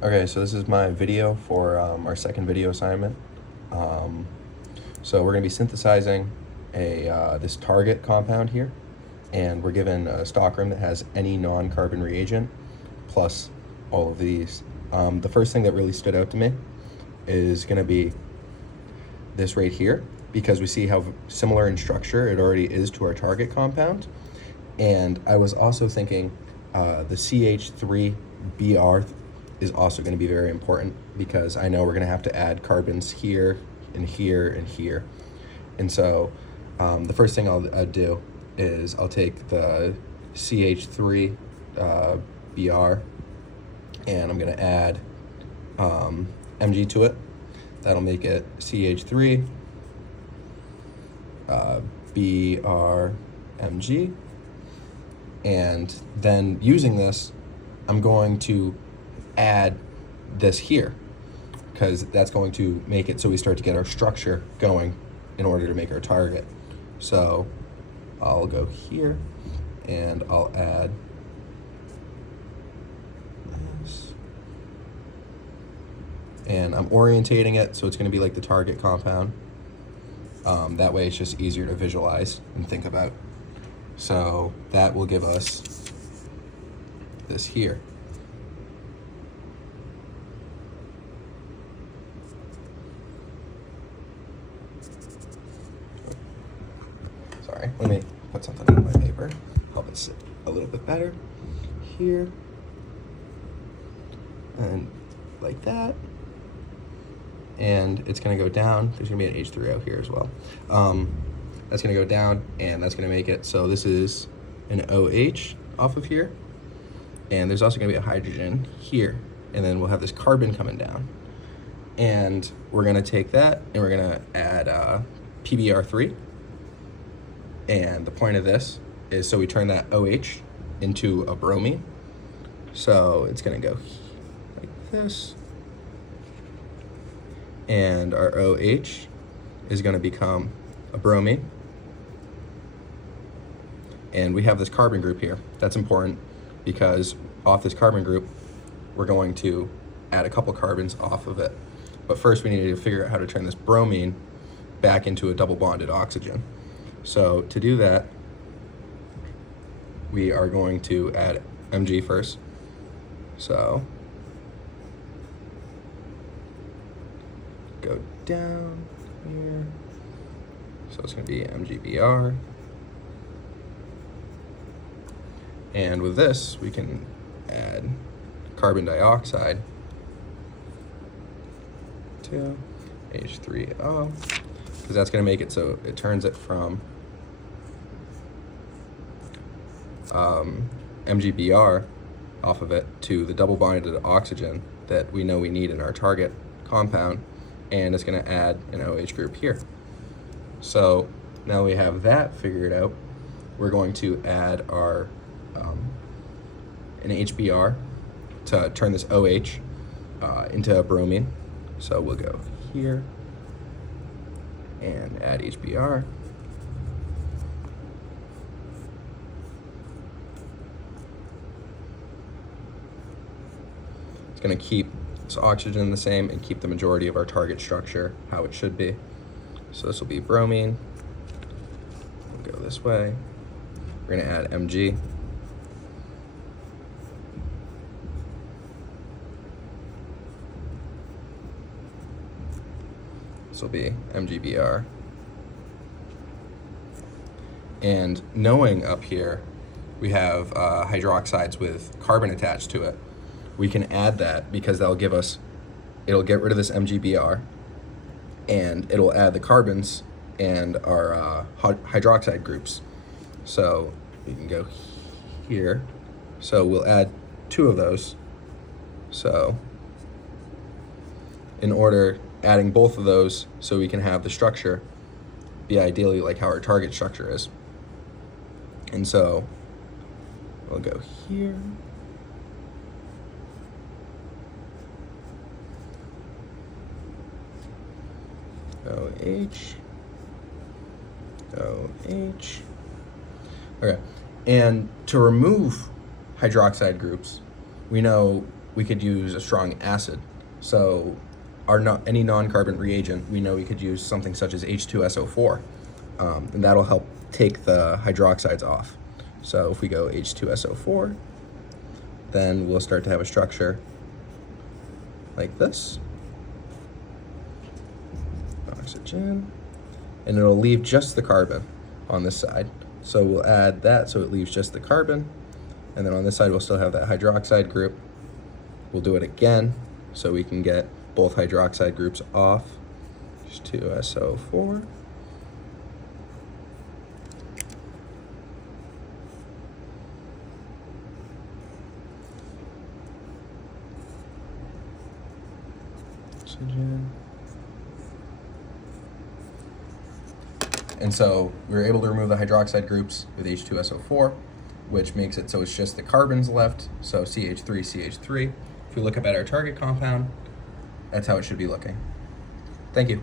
Okay, so this is my video for our second video assignment. Um, so we're going to be synthesizing this target compound here, and we're given a stockroom that has any non-carbon reagent plus all of these. The first thing that really stood out to me is going to be this right here, because we see how similar in structure it already is to our target compound. And I was also thinking the CH3Br is also going to be very important, because I know we're going to have to add carbons here and here and here. And so the first thing I'll do is I'll take the CH3 Br and I'm going to add Mg to it. That'll make it CH3 BrMg. And then using this, I'm going to add this here, because that's going to make it so we start to get our structure going in order to make our target. So I'll go here and I'll add this. And I'm orientating it so it's going to be like the target compound. That way it's just easier to visualize and think about. So that will give us this here. Sorry, let me put something on my paper, help it sit a little bit better. Here, and like that. And it's gonna go down. There's gonna be an H3O here as well. That's gonna go down, and that's gonna make it so this is an OH off of here. And there's also gonna be a hydrogen here. And then we'll have this carbon coming down. And we're gonna take that and we're gonna add PBr3. And the point of this is so we turn that OH into a bromine. So it's gonna go like this. And our OH is gonna become a bromine. And we have this carbon group here. That's important, because off this carbon group, we're going to add a couple carbons off of it. But first we need to figure out how to turn this bromine back into a double bonded oxygen. So to do that, we are going to add Mg first. So go down here. So it's going to be MgBr. And with this, we can add carbon dioxide to H3O, because that's going to make it so it turns it from MgBr off of it to the double bonded oxygen that we know we need in our target compound, and it's going to add an OH group here. So now we have that figured out, we're going to add our an HBr to turn this OH into a bromine. So we'll go here and add HBr. It's going to keep this oxygen the same and keep the majority of our target structure how it should be. So this will be bromine. We'll go this way. We're going to add Mg. This will be MgBr. And knowing up here we have hydroxides with carbon attached to it, we can add that, because that'll give us, it'll get rid of this MgBr, and it'll add the carbons and our hydroxide groups. So you can go here. So we'll add 2 of those. So in order, adding both of those so we can have the structure be ideally like how our target structure is. And so we'll go here. OH, OH. Okay, and to remove hydroxide groups, we know we could use a strong acid. So any non-carbon reagent, we know we could use something such as H2SO4, and that'll help take the hydroxides off. So if we go H2SO4, then we'll start to have a structure like this. Oxygen. And it'll leave just the carbon on this side. So we'll add that so it leaves just the carbon. And then on this side, we'll still have that hydroxide group. We'll do it again so we can get both hydroxide groups off. H2SO4. Oxygen. And so we were able to remove the hydroxide groups with H2SO4, which makes it so it's just the carbons left, so CH3, CH3. If we look up at our target compound, that's how it should be looking. Thank you.